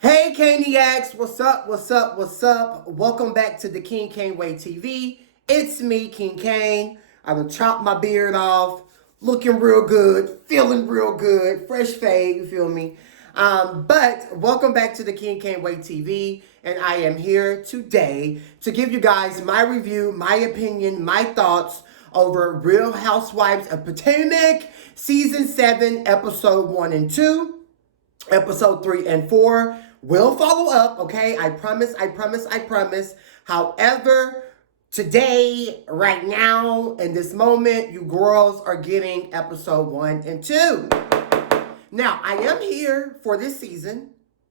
Hey Caniacs, what's up, what's up, what's up? Welcome back to the King Cain Way TV. It's me, King Cain. I done chopped my beard off, looking real good, feeling real good, fresh fade, you feel me? But welcome back to the King Cain Way TV, and I am here today to give you guys my review, my opinion, my thoughts over Real Housewives of Potomac, Season 7, Episode 1 and 2. Episode 3 and 4 will follow up, okay? I promise, I promise, I promise. However, today, right now, in this moment, you girls are getting episode 1 and 2. Now, I am here for this season.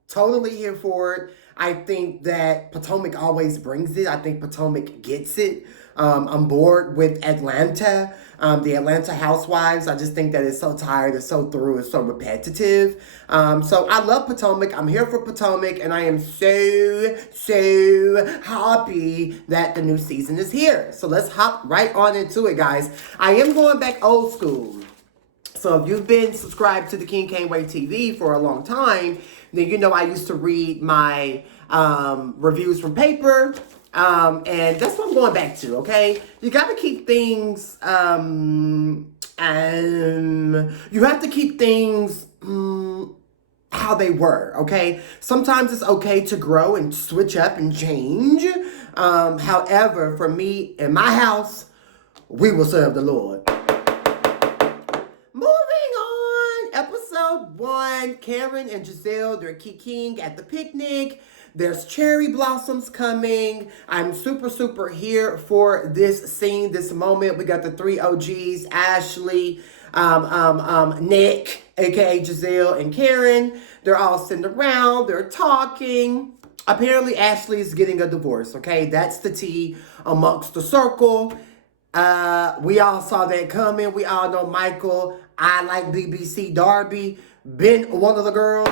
Totally here for it. I think that Potomac always brings it. I think Potomac gets it. I'm bored with Atlanta, the Atlanta Housewives. I just think that it's so tired, it's so through, it's so repetitive. So I love Potomac. I'm here for Potomac, and I am so happy that the new season is here. So let's hop right on into it, guys. I am going back old school. So if you've been subscribed to the King Cain Way TV for a long time, then you know I used to read my reviews from paper. And that's what I'm going back to, okay? You got to keep things, you have to keep things how they were, okay? Sometimes it's okay to grow and switch up and change. However, for me, in my house, we will serve the Lord. Moving on, episode 1, Karen and Giselle, they're kikiing at the picnic. There's cherry blossoms coming. I'm super here for this scene, this moment. We got the 3 OGs, Ashley, Nick, aka Giselle, and Karen. They're all sitting around, they're talking. Apparently, Ashley is getting a divorce, okay? That's the tea amongst the circle. We all saw that coming. We all know Michael, I like BBC Darby, been one of the girls.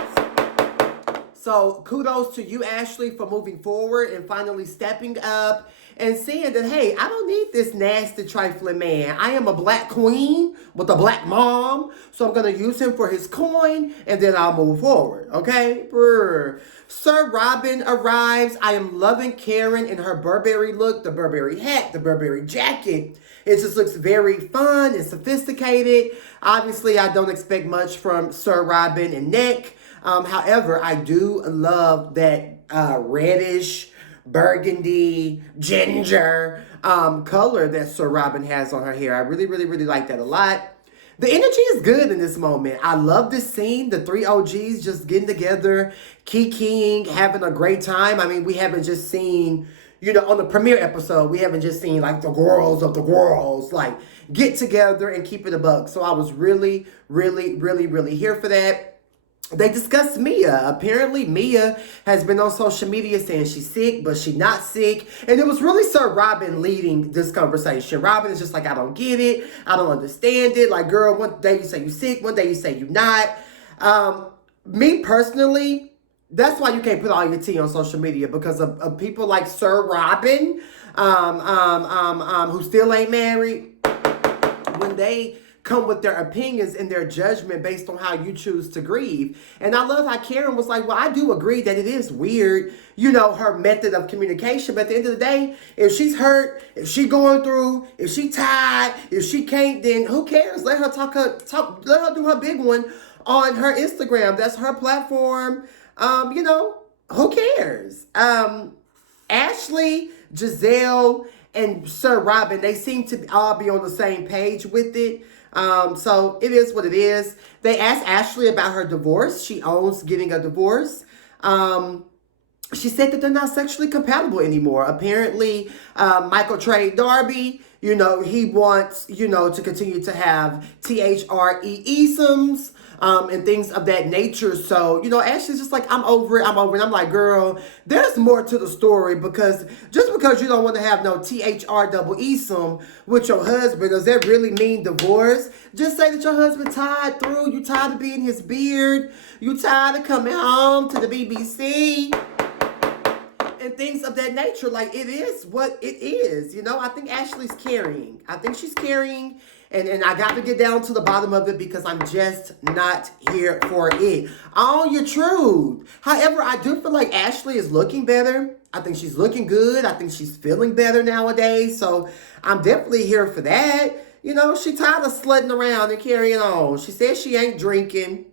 So kudos to you, Ashley, for moving forward and finally stepping up and saying that, hey, I don't need this nasty, trifling man. I am a black queen with a black mom, so I'm going to use him for his coin, and then I'll move forward, okay? Brr. Sir Robin arrives. I am loving Karen in her Burberry look, the Burberry hat, the Burberry jacket. It just looks very fun and sophisticated. Obviously, I don't expect much from Sir Robin and Nick. However, I do love that reddish, burgundy, ginger color that Sir Robin has on her hair. I really like that a lot. The energy is good in this moment. I love this scene. The 3 OGs just getting together, kikiing, having a great time. I mean, we haven't just seen, you know, on the premiere episode, we haven't just seen like the girls of the girls, like get together and keep it a buck. So I was really here for that. They discussed Mia. Apparently, Mia has been on social media saying she's sick, but she's not sick. And it was really Sir Robin leading this conversation. Robin is just like, I don't get it. I don't understand it. Like, girl, one day you say you're sick, one day you say you're not. Me personally, that's why you can't put all your tea on social media, because of people like Sir Robin, who still ain't married. When they come with their opinions and their judgment based on how you choose to grieve. And I love how Karen was like, well, I do agree that it is weird, you know, her method of communication. But at the end of the day, if she's hurt, if she going through, if she tired, if she can't, then who cares? Let her let her do her big one on her Instagram. That's her platform. You know, who cares? Ashley, Giselle, and Sir Robin, they seem to all be on the same page with it. So it is what it is. They asked Ashley about her divorce. She owns getting a divorce. She said that they're not sexually compatible anymore. Apparently, Michael traded Darby. You know, he wants, you know, to continue to have THREE-somes, and things of that nature. So, you know, Ashley's just like, I'm over it. I'm like, girl, there's more to the story, because just because you don't want to have no THREE-some with your husband, does that really mean divorce? Just say that your husband tired through. You tired of being his beard. You tired of coming home to the BBC. And things of that nature. Like, it is what it is. You know, I think Ashley's carrying. I think she's carrying. And I got to get down to the bottom of it because I'm just not here for it. Own your truth. However, I do feel like Ashley is looking better. I think she's looking good. I think she's feeling better nowadays. So I'm definitely here for that. You know, she tired of slutting around and carrying on. She says she ain't drinking.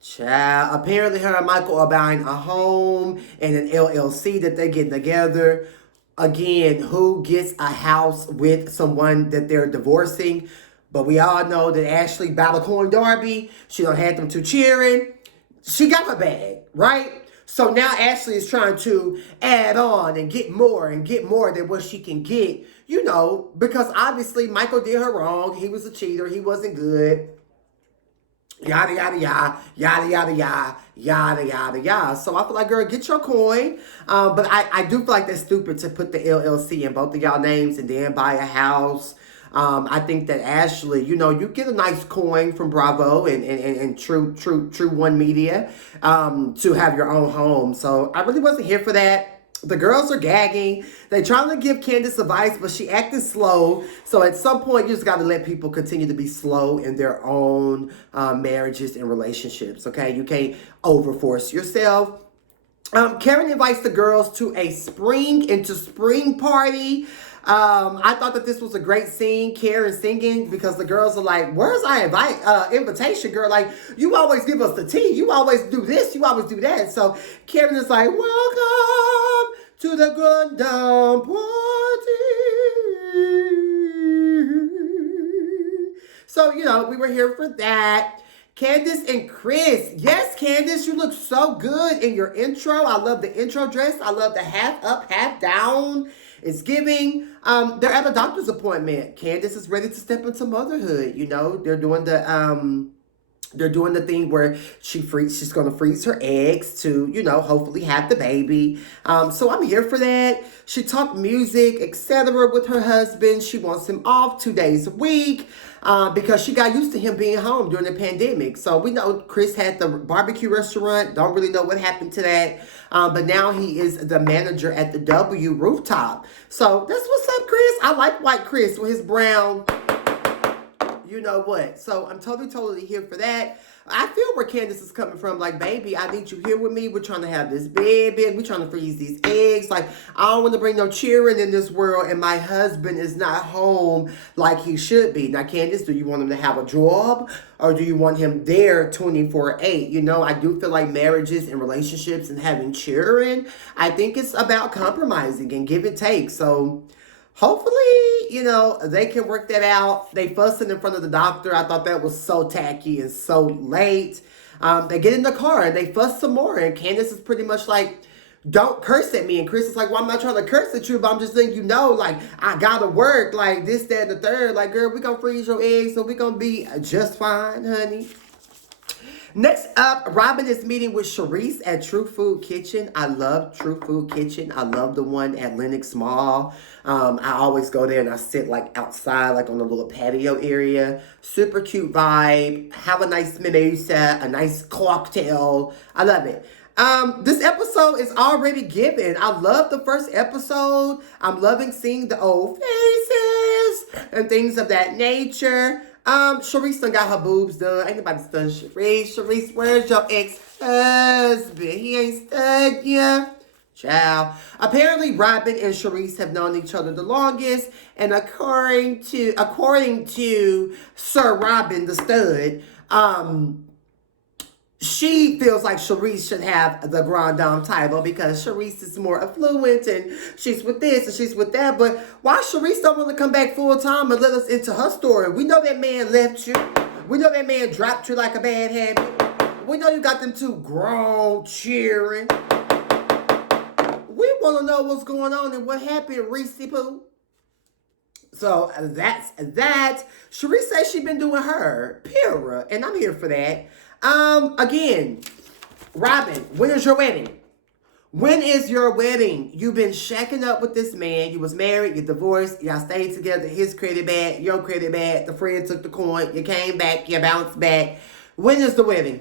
Child, apparently her and Michael are buying a home and an LLC that they're getting together. Again, who gets a house with someone that they're divorcing? But we all know that Ashley Balacorn Darby, she done had them two cheering. She got her bag, right? So now Ashley is trying to add on and get more than what she can get, you know, because obviously Michael did her wrong. He was a cheater. He wasn't good. Yada, yada, yada, yada, yada, yada, yada, yada, yada. So I feel like, girl, get your coin. But I do feel like that's stupid to put the LLC in both of y'all names and then buy a house. I think that Ashley, you know, you get a nice coin from Bravo and True One Media to have your own home. So I really wasn't here for that. The girls are gagging. They're trying to give Candace advice, but she acting slow. So at some point, you just got to let people continue to be slow in their own marriages and relationships, okay? You can't overforce yourself. Karen invites the girls to a spring party. I thought that this was a great scene, Karen singing, because the girls are like, where's our invitation, girl? Like, you always give us the tea. You always do this. You always do that. So Karen is like, welcome to the Grand Dame party. So, you know, we were here for that. Candace and Chris. Yes, Candace, you look so good in your intro. I love the intro dress. I love the half up, half down. It's giving. They're at a doctor's appointment. Candace is ready to step into motherhood. You know, they're doing the thing where she's going to freeze her eggs to, you know, hopefully have the baby. So I'm here for that. She talked music, etc. with her husband. She wants him off 2 days a week because she got used to him being home during the pandemic. So we know Chris had the barbecue restaurant. Don't really know what happened to that. But now he is the manager at the W Rooftop. So that's what's up, Chris. I like white Chris with his brown, you know what. So I'm totally here for that. I feel where Candace is coming from. Like, baby, I need you here with me. We're trying to have this baby. We're trying to freeze these eggs. Like, I don't want to bring no cheering in this world, and my husband is not home like he should be. Now, Candace, do you want him to have a job, or do you want him there 24/8? You know, I do feel like marriages and relationships and having cheering, I think it's about compromising and give and take. So hopefully, you know, they can work that out. They fussing in front of the doctor. I thought that was so tacky and so late. They get in the car and they fuss some more. And Candace is pretty much like, don't curse at me. And Chris is like, well, I'm not trying to curse at you, but I'm just letting you know, like, I gotta work, like this, that, and the third. Like, girl, we gonna freeze your eggs, so we gonna be just fine, honey. Next up, Robin is meeting with Sharice at True Food Kitchen. I love True Food Kitchen. I love the one at Lenox Mall. I always go there and I sit like outside, like on a little patio area. Super cute vibe. Have a nice mimosa, a nice cocktail. I love it. This episode is already given. I love the first episode. I'm loving seeing the old faces and things of that nature. Sharice done got her boobs done. Ain't nobody done Sharice. Sharice, where's your ex-husband? He ain't stud yet. Child. Apparently, Robin and Sharice have known each other the longest, and according to Sir Robin the stud, she feels like Sharice should have the Grand Dame title because Sharice is more affluent and she's with this and she's with that. But why Sharice don't want to come back full time and let us into her story? We know that man left you. We know that man dropped you like a bad habit. We know you got them two grown cheering. We want to know what's going on and what happened, Reese Poo. So that's that. Sharice says she's been doing her, period, and I'm here for that. Again, Robin, when is your wedding? When is your wedding? You've been shacking up with this man. You was married, you divorced, y'all stayed together. His credit bad, your credit bad. The friend took the coin. You came back, you bounced back. When is the wedding?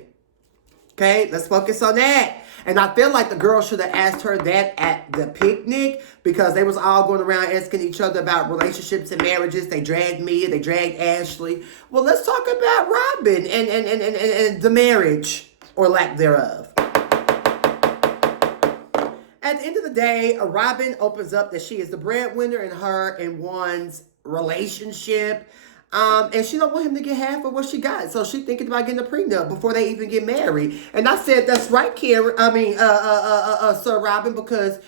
Okay, let's focus on that. And I feel like the girl should have asked her that at the picnic because they was all going around asking each other about relationships and marriages. They dragged Mia, they dragged Ashley. Well, let's talk about Robin and the marriage or lack thereof. At the end of the day, Robin opens up that she is the breadwinner in her and Juan's relationship. And she don't want him to get half of what she got. So she thinking about getting a prenup before they even get married. And I said, that's right, Karen. Sir Robin, because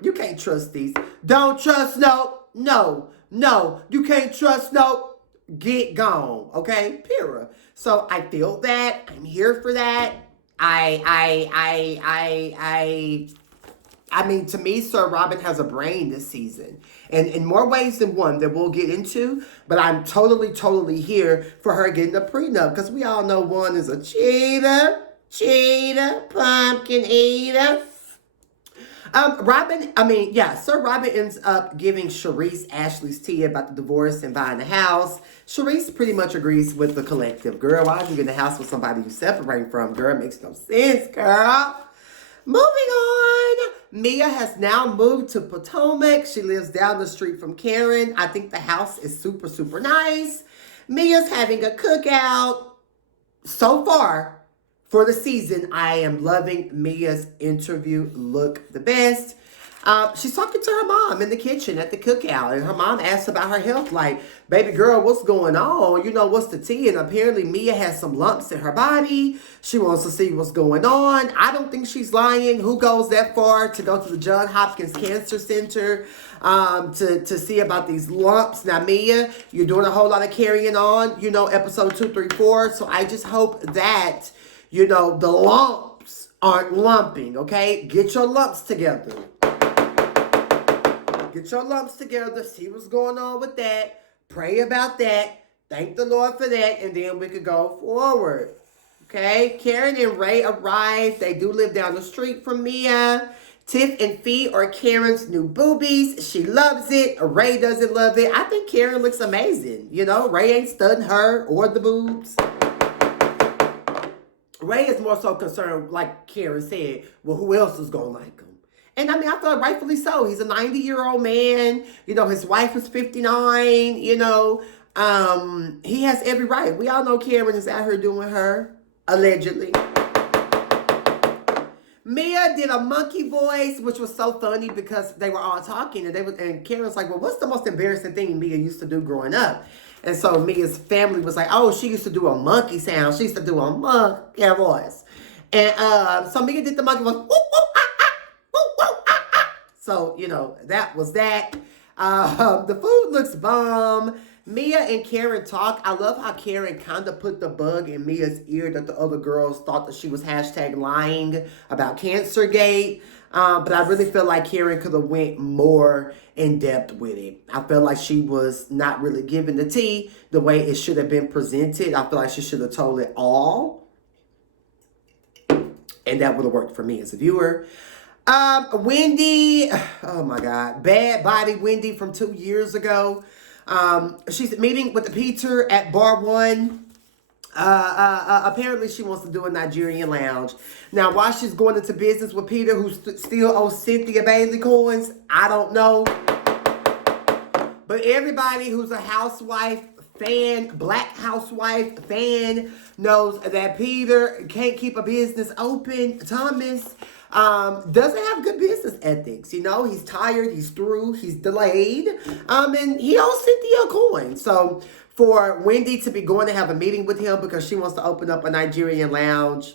you can't trust these. Don't trust, no. You can't trust, no. Get gone, okay? Period. So I feel that. I'm here for that. I mean, to me, Sir Robin has a brain this season. And in more ways than one that we'll get into. But I'm totally here for her getting a prenup. Because we all know one is a cheater, pumpkin eater. Sir Robin ends up giving Sharice Ashley's tea about the divorce and buying the house. Sharice pretty much agrees with the collective. Girl, why'd you get in the house with somebody you separate from? Girl, it makes no sense, girl. Moving on. Mia has now moved to Potomac. She lives down the street from Karen. I think the house is super nice. Mia's having a cookout. So far, for the season, I am loving Mia's interview look the best. She's talking to her mom in the kitchen at the cookout, and her mom asks about her health, like, baby girl, what's going on? You know, what's the tea? And apparently Mia has some lumps in her body. She wants to see what's going on. I don't think she's lying. Who goes that far to go to the Johns Hopkins Cancer Center to see about these lumps? Now, Mia, you're doing a whole lot of carrying on, you know, episode 2, 3, 4. So I just hope that, you know, the lumps aren't lumping, okay? Get your lumps together. Get your lumps together. See what's going on with that. Pray about that. Thank the Lord for that. And then we could go forward. Okay? Karen and Ray arrive. They do live down the street from Mia. Tiff and Fee are Karen's new boobies. She loves it. Ray doesn't love it. I think Karen looks amazing. You know, Ray ain't studying her or the boobs. Ray is more so concerned, like Karen said, well, who else is going to like him? And I mean, I feel like rightfully so. He's a 90-year-old man. You know, his wife is 59. You know, he has every right. We all know Karen is out here doing her, allegedly. Mia did a monkey voice, which was so funny because they were all talking. And Karen was like, well, what's the most embarrassing thing Mia used to do growing up? And so Mia's family was like, oh, she used to do a monkey sound. She used to do a monkey voice. And so Mia did the monkey voice. Whoop, whoop, ah, ah. So, you know, that was that. The food looks bomb. Mia and Karen talk. I love how Karen kind of put the bug in Mia's ear that the other girls thought that she was hashtag lying about Cancergate. But I really feel like Karen could have went more in depth with it. I feel like she was not really giving the tea the way it should have been presented. I feel like she should have told it all. And that would have worked for me as a viewer. Wendy, oh my God, bad body Wendy from 2 years ago. She's meeting with the Peter at Bar 1. Apparently she wants to do a Nigerian lounge. Now, why she's going into business with Peter, who still owes Cynthia Bailey coins, I don't know. But everybody who's a housewife fan, black housewife fan, knows that Peter can't keep a business open. Thomas doesn't have good business ethics. You know, he's tired, he's through, he's delayed, and he owes Cynthia a coin. So for Wendy to be going to have a meeting with him because she wants to open up a Nigerian lounge,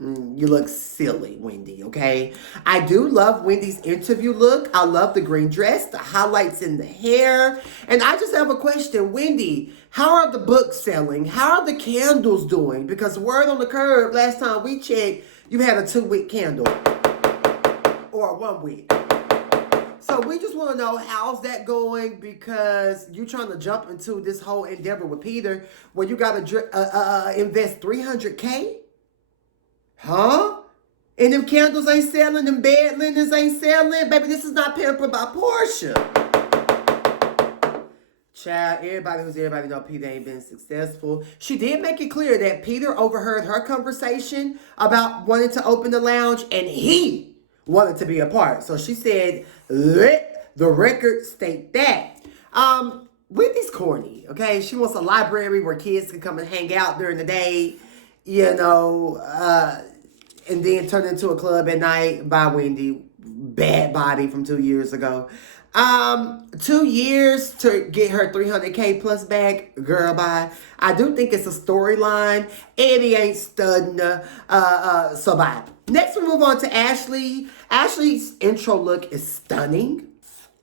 you look silly, Wendy, okay? I do love Wendy's interview look. I love the green dress, the highlights in the hair. And I just have a question. Wendy, how are the books selling? How are the candles doing? Because word on the curb, last time we checked, you had a 2-wick candle. Or a 1-wick. So we just want to know, how's that going? Because you're trying to jump into this whole endeavor with Peter where you got to invest $300K? Huh? And them candles ain't selling, them bed linens ain't selling. Baby, this is not Pampered by Portia. Child, everybody know Peter ain't been successful. She did make it clear that Peter overheard her conversation about wanting to open the lounge and he wanted to be a part. So she said, let the record state that. Whitney's corny, okay? She wants a library where kids can come and hang out during the day, and then turn into a club at night. By Wendy. Bad body from 2 years ago. 2 years to get her 300K plus back. Girl, bye. I do think it's a storyline. Eddie ain't studying. So bye. Next, we move on to Ashley. Ashley's intro look is stunning.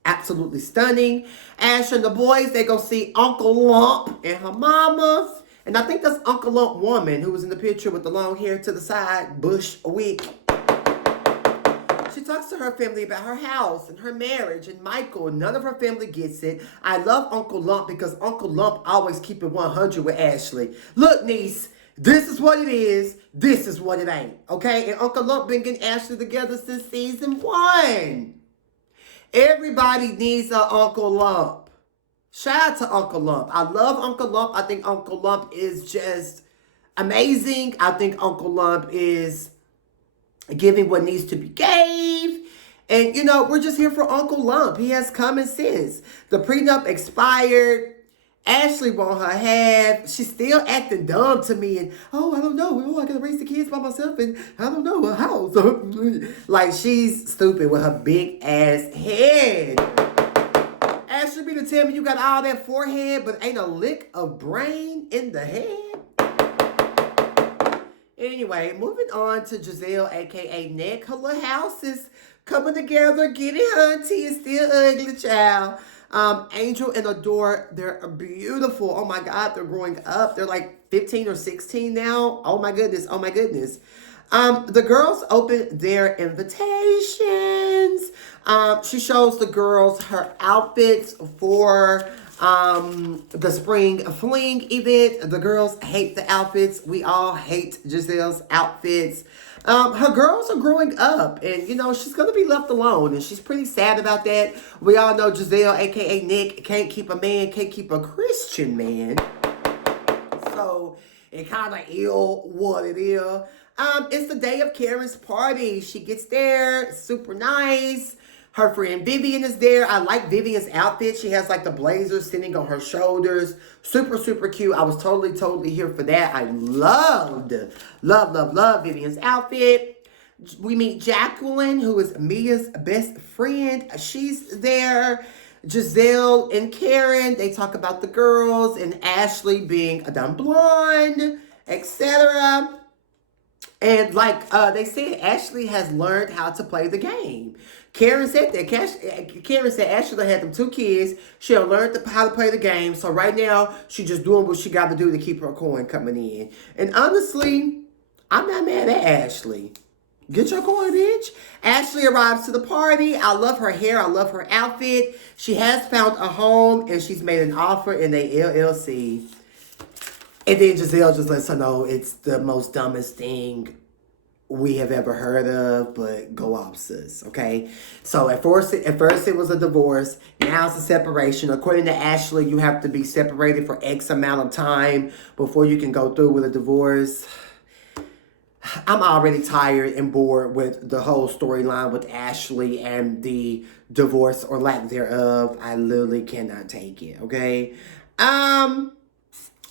Absolutely stunning. Ash and the boys, they go see Uncle Lump and her mama. And I think that's Uncle Lump woman who was in the picture with the long hair to the side, bush wig. She talks to her family about her house and her marriage and Michael. None of her family gets it. I love Uncle Lump because Uncle Lump always keep it 100 with Ashley. Look, niece, this is what it is. This is what it ain't. Okay? And Uncle Lump been getting Ashley together since season 1. Everybody needs an Uncle Lump. Shout out to Uncle Lump. I love Uncle Lump. I think Uncle Lump is just amazing. I think Uncle Lump is giving what needs to be gave. And, we're just here for Uncle Lump. He has common sense. The prenup expired. Ashley want her half. She's still acting dumb to me. And, I don't know. I got to raise the kids by myself. And I don't know, a house. Like, she's stupid with her big ass head. Ashley be to tell me you got all that forehead, but ain't a lick of brain in the head. Anyway, moving on to Giselle, a.k.a. Nick. Her little house is coming together, getting hunty. It's still ugly, child. Angel and Adore, they're beautiful. Oh, my God, they're growing up. They're like 15 or 16 now. Oh, my goodness. Oh, my goodness. The girls open their invitations. She shows the girls her outfits for the spring fling event. The girls hate the outfits. We all hate Giselle's outfits. Her girls are growing up and, she's going to be left alone and she's pretty sad about that. We all know Giselle, a.k.a. Nick, can't keep a man, can't keep a Christian man. So it kind of ill what it is. It's the day of Karen's party. She gets there, super nice. Her friend Vivian is there. I like Vivian's outfit. She has like the blazer sitting on her shoulders. Super, super cute. I was totally here for that. I love Vivian's outfit. We meet Jacqueline, who is Mia's best friend. She's there. Giselle and Karen, they talk about the girls and Ashley being a dumb blonde, etc. And like they said, Ashley has learned how to play the game. Karen said that. Karen said Ashley had them 2 kids. She learned how to play the game. So right now, she's just doing what she got to do to keep her coin coming in. And honestly, I'm not mad at Ashley. Get your coin, bitch. Ashley arrives to the party. I love her hair. I love her outfit. She has found a home and she's made an offer in a LLC. And then Giselle just lets her know it's the most dumbest thing we have ever heard of, but go off, sis, okay? So at first it was a divorce. Now it's a separation. According to Ashley, you have to be separated for X amount of time before you can go through with a divorce. I'm already tired and bored with the whole storyline with Ashley and the divorce or lack thereof. I literally cannot take it, okay?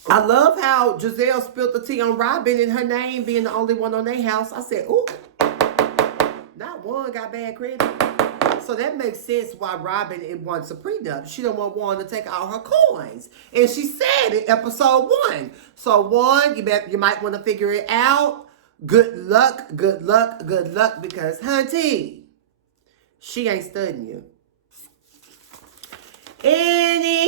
I love how Giselle spilled the tea on Robin and her name being the only one on their house. I said, ooh, not one got bad credit. So that makes sense why Robin wants a prenup. She don't want Juan to take all her coins. And she said in episode 1. So Juan, you might want to figure it out. Good luck, because hunty, she ain't studying you. Anywho,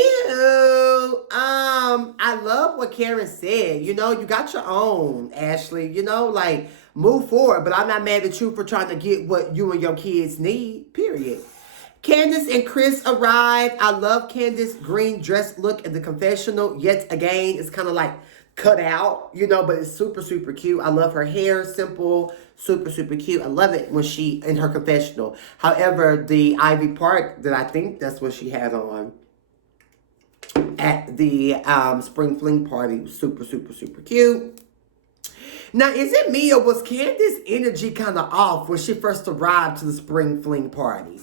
I love what Karen said. You got your own, Ashley. Like, move forward. But I'm not mad at you for trying to get what you and your kids need, period. Candace and Chris arrive. I love Candace's green dress look in the confessional. Yet again, it's kind of like cut out, but it's super, super cute. I love her hair, simple, super, super cute. I love it when she, in her confessional. However, the Ivy Park, that I think that's what she had on, at the spring fling party. It was super, super, super cute. Now, is it me or was Candace's energy kind of off when she first arrived to the spring fling party?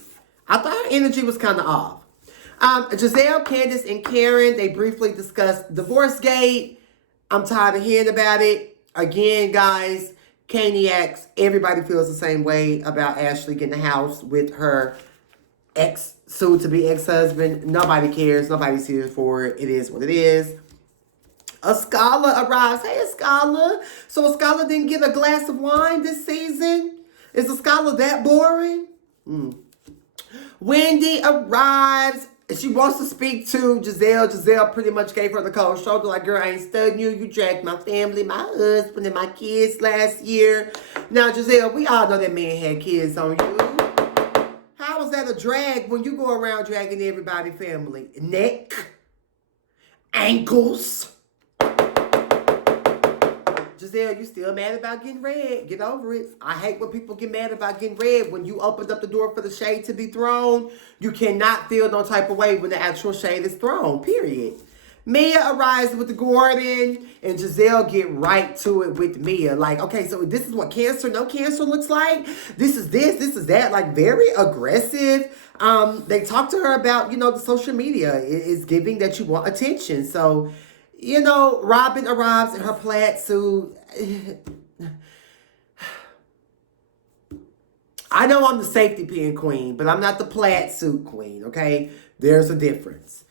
I thought her energy was kind of off. Giselle, Candace, and Karen, they briefly discussed Divorcegate. I'm tired of hearing about it. Again, guys, Cainiacs, everybody feels the same way about Ashley getting a house with her soon-to-be ex-husband. Nobody cares. Nobody's here for it. It is what it is. Ascala arrives. Hey, Ascala. So Ascala didn't get a glass of wine this season? Is Ascala that boring? Wendy arrives. She wants to speak to Giselle. Giselle pretty much gave her the cold shoulder. Like, girl, I ain't studying you. You dragged my family, my husband, and my kids last year. Now, Giselle, we all know that man had kids on you. How is that a drag when you go around dragging everybody's family? Neck, ankles. Giselle, you still mad about getting red. Get over it. I hate when people get mad about getting red. When you opened up the door for the shade to be thrown, you cannot feel no type of way when the actual shade is thrown, period. Mia arrives with the Gordon, and Giselle get right to it with Mia. Like, okay, so this is what no cancer looks like. This is that. Like, very aggressive. They talk to her about, the social media is giving that you want attention. So, Robin arrives in her plaid suit. I know I'm the safety pin queen, but I'm not the plaid suit queen, okay? There's a difference.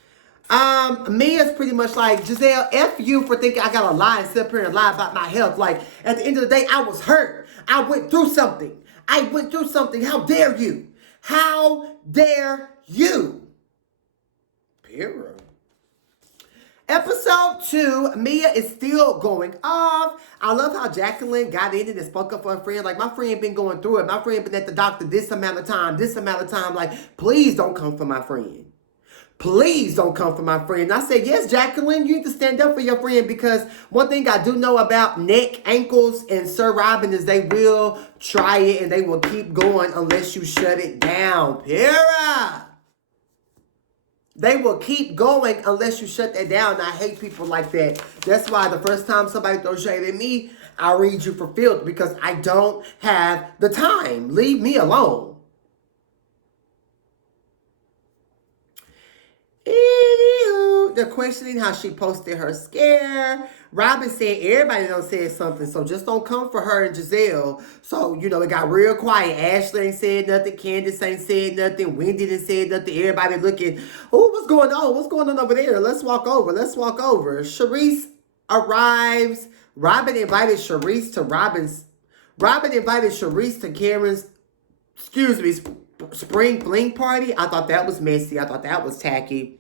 Mia's pretty much like, Giselle, F you for thinking I got to lie and sit up here and lie about my health. Like, at the end of the day, I was hurt. I went through something. How dare you? How dare you? Period. Episode 2, Mia is still going off. I love how Jacqueline got in it and spoke up for her friend. Like, my friend been going through it. My friend been at the doctor this amount of time. Like, please don't come for my friend. Please don't come for my friend. And I said, yes, Jacqueline, you need to stand up for your friend, because one thing I do know about neck, ankles, and Sir Robin is they will try it and they will keep going unless you shut it down. Period. They will keep going unless you shut that down. And I hate people like that. That's why the first time somebody throws shade at me, I read you for filth, because I don't have the time. Leave me alone. Anywho, they're questioning how she posted her scare. Robin said everybody done said something, so just don't come for her and Giselle. So, it got real quiet. Ashley ain't said nothing. Candace ain't said nothing. Wendy didn't say nothing. Everybody looking, oh, what's going on? What's going on over there? Let's walk over. Charisse arrives. Robin invited Charisse to Karen's, spring fling party. I thought that was messy. I thought that was tacky.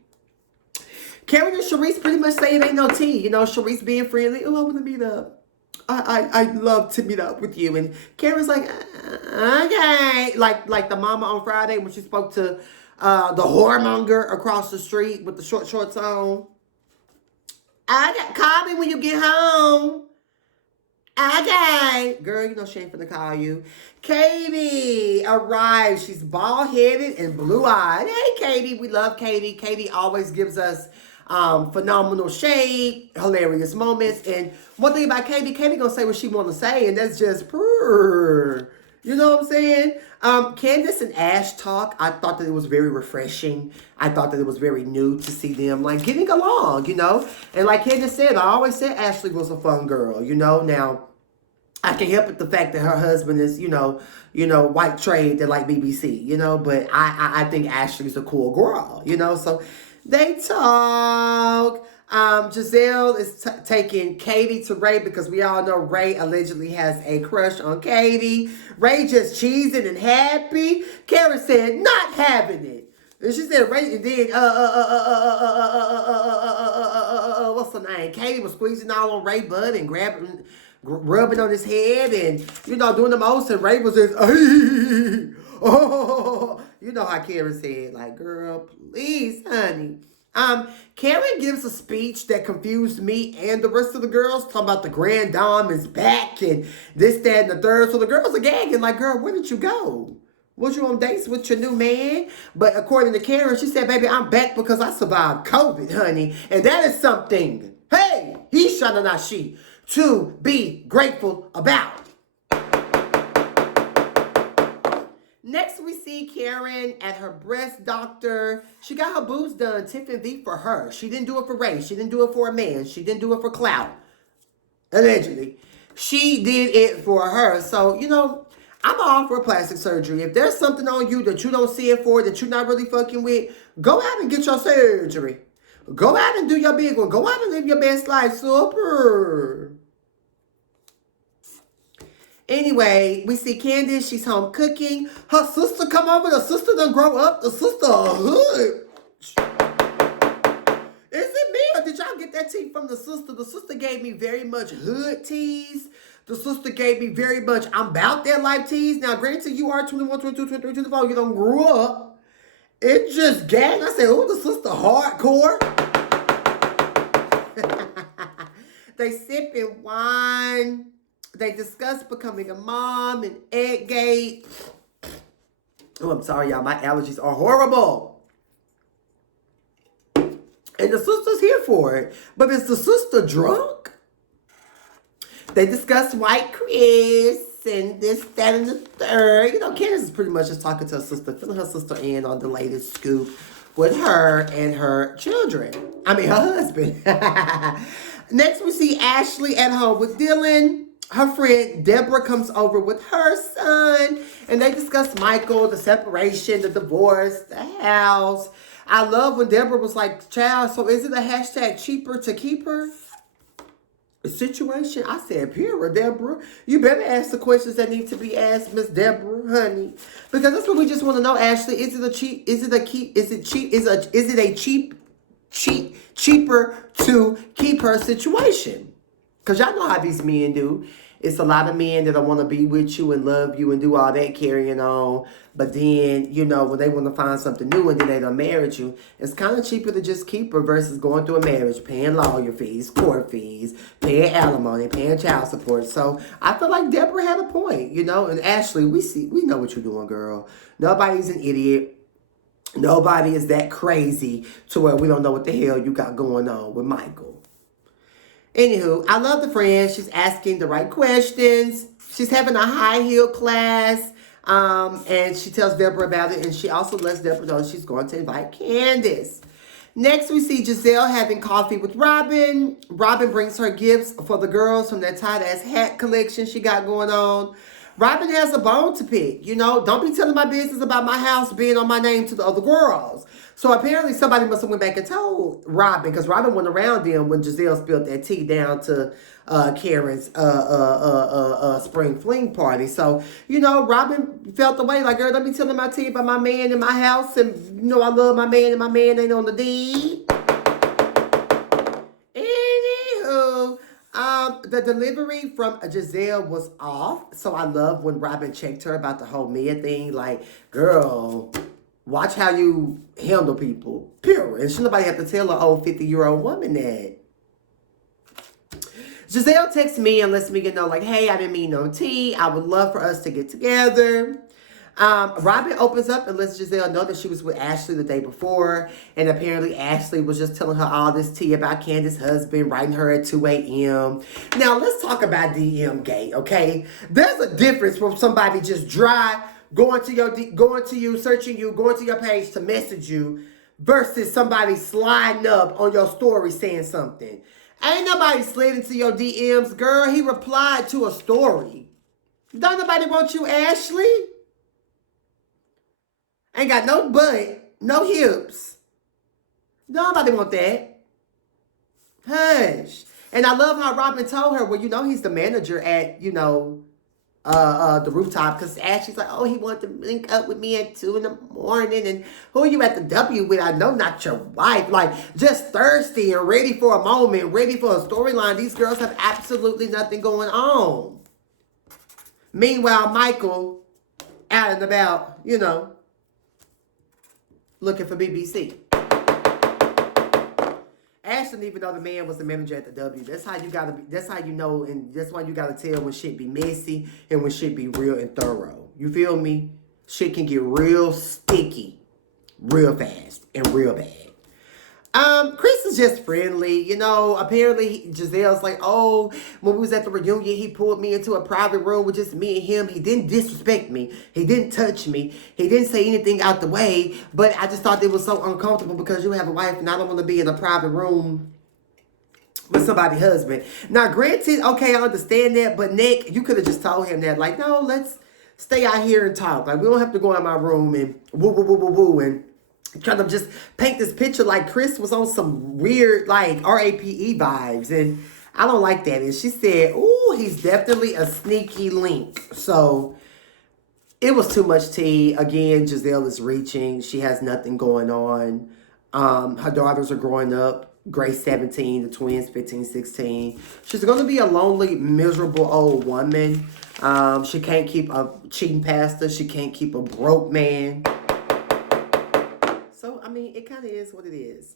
Karen and Charisse pretty much say it ain't no tea. Charisse being friendly. Oh, I want to meet up. I'd love to meet up with you. And Karen's like, okay. Like the mama on Friday when she spoke to the whoremonger across the street with the short shorts on. Call me when you get home. Okay. Girl, she ain't finna call you. Katie arrives. She's bald-headed and blue-eyed. Hey, Katie. We love Katie. Katie always gives us phenomenal shade, hilarious moments. And one thing about Katie gonna say what she want to say, and that's just purr. You know what I'm saying? Candace and Ash talk. I thought that it was very refreshing. I thought that it was very new to see them getting along, And like Candace said, I always said Ashley was a fun girl, Now, I can help with the fact that her husband is, white trade that like BBC, But I think Ashley's a cool girl, So they talk. Giselle is taking Katie to Ray because we all know Ray allegedly has a crush on Katie. Ray just cheesing and happy. Karen said, not having it. And she said, Ray, and then, what's her name? Katie was squeezing all on Ray butt and rubbing on his head and, doing the most. And Ray was just, oh, how Karen said, like, girl, please, honey. Karen gives a speech that confused me and the rest of the girls, talking about the Grand Dame is back and this, that, and the third. So the girls are gagging like, girl, where did you go? Was you on dates with your new man? But according to Karen, she said, baby, I'm back because I survived COVID, honey. And that is something, hey, he shall not she, to be grateful about. Next, we see Karen at her breast doctor. She got her boobs done, Tiffany V, for her. She didn't do it for race. She didn't do it for a man. She didn't do it for clout. Allegedly. She did it for her. So, you know, I'm all for plastic surgery. If there's something on you that you don't see it for, that you're not really fucking with, go out and get your surgery. Go out and do your big one. Go out and live your best life. Super. Anyway, we see Candace. She's home cooking. Her sister come over. The sister done grow up. The sister a hood. Is it me or did y'all get that tea from the sister? The sister gave me very much hood teas. The sister gave me very much I'm about that life teas. Now, granted, you are 21, 22, 23, 24. You don't grow up. It just gagged. I said, oh, the sister hardcore. They sipping wine. They discuss becoming a mom and Eggate. Oh, I'm sorry, y'all. My allergies are horrible. And the sister's here for it. But is the sister drunk? They discuss White Chris and this, that, and the third. You know, Candace is pretty much just talking to her sister, filling her sister in on the latest scoop with her and her children. I mean, her husband. Next, we see Ashley at home with Dylan. Her friend Deborah comes over with her son, and they discuss Michael, the separation, the divorce, the house. I love when Deborah was like, child, so is it a hashtag cheaper to keep her situation? I said, pure, Deborah. You better ask the questions that need to be asked, Miss Deborah, honey. Because that's what we just want to know, Ashley. Is it a cheaper to keep her situation? Because y'all know how these men do. It's a lot of men that don't want to be with you and love you and do all that carrying on. But then, you know, when they want to find something new and then they done married you, it's kind of cheaper to just keep her versus going through a marriage, paying lawyer fees, court fees, paying alimony, paying child support. So I feel like Deborah had a point, you know. And Ashley, we know what you're doing, girl. Nobody's an idiot. Nobody is that crazy to where we don't know what the hell you got going on with Michael. Anywho, I love the friend. She's asking the right questions. She's having a high heel class. And she tells Deborah about it. And she also lets Deborah know she's going to invite Candace. Next, we see Giselle having coffee with Robin. Robin brings her gifts for the girls from that tight-ass hat collection she got going on. Robin has a bone to pick. You know, don't be telling my business about my house being on my name to the other girls. So apparently somebody must have went back and told Robin, because Robin went around them when Giselle spilled that tea down to Karen's spring fling party. So, you know, Robin felt the way like, girl, let me tell my tea about my man in my house. And, you know, I love my man and my man ain't on the deed. Anywho, the delivery from Giselle was off. So I love when Robin checked her about the whole Mia thing. Like, girl, watch how you handle people, period. And should nobody have to tell an old 50-year-old woman that. Giselle texts me and lets me know, like, hey, I didn't mean no tea. I would love for us to get together. Robin opens up and lets Giselle know that she was with Ashley the day before. And apparently Ashley was just telling her all this tea about Candace's husband, writing her at 2 a.m. Now, let's talk about DM gate, okay? There's a difference from somebody just dry going to you, searching you, going to your page to message you, versus somebody sliding up on your story saying something. Ain't nobody slid into your DMs, girl. He replied to a story. Don't nobody want you, Ashley. Ain't got no butt, no hips. Nobody want that. Hush. And I love how Robin told her, well, you know, he's the manager at, you know, the rooftop, because Ashley's like, oh, he wanted to link up with me at 2 in the morning, and who are you at the W with? I know not your wife. Like, just thirsty and ready for a moment, ready for a storyline. These girls have absolutely nothing going on. Meanwhile, Michael out and about, you know, looking for BBC. Ash didn't even know the man was the manager at the W. That's how you gotta be. That's how you know, and that's why you gotta tell when shit be messy and when shit be real and thorough. You feel me? shit can get real sticky real fast and real bad. Chris is just friendly, you know. Apparently, Giselle's like, oh, when we was at the reunion, he pulled me into a private room with just me and him. He didn't disrespect me. He didn't touch me. He didn't say anything out the way. But I just thought it was so uncomfortable because you have a wife and I don't want to be in a private room with somebody's husband. Now, granted, okay, I understand that. But Nick, you could have just told him that, like, no, let's stay out here and talk. Like, we don't have to go in my room and woo, woo, woo, woo, woo, and trying to just paint this picture like Chris was on some weird, like, RAPE vibes. And I don't like that. And she said, ooh, he's definitely a sneaky link. So it was too much tea. Again, Giselle is reaching. She has nothing going on. Her daughters are growing up. Grace 17, the twins 15, 16. She's going to be a lonely, miserable old woman. She can't keep a cheating pastor. She can't keep a broke man. So, I mean, it kind of is what it is.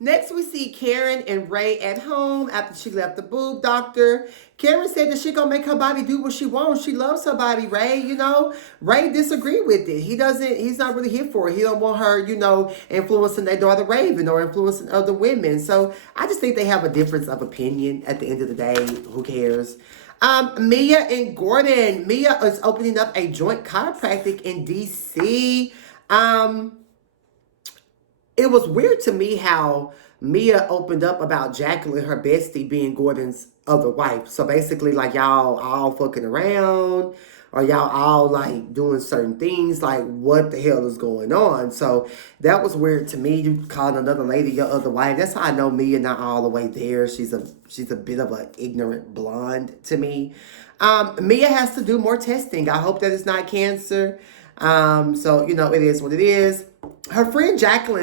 Next, we see Karen and Ray at home after she left the boob doctor. Karen said that she gonna make her body do what she wants. She loves her body, Ray, you know. Ray disagreed with it. He's not really here for it. He don't want her, you know, influencing their daughter Raven or influencing other women. So, I just think they have a difference of opinion at the end of the day. Who cares? Mia and Gordon. Mia is opening up a joint chiropractic in D.C. It was weird to me how Mia opened up about Jacqueline, her bestie, being Gordon's other wife. So basically, like, y'all all fucking around, or y'all all, like, doing certain things. Like, what the hell is going on? So that was weird to me. You calling another lady your other wife. That's how I know Mia not all the way there. She's a bit of an ignorant blonde to me. Mia has to do more testing. I hope that it's not cancer. So, you know, it is what it is. Her friend Jacqueline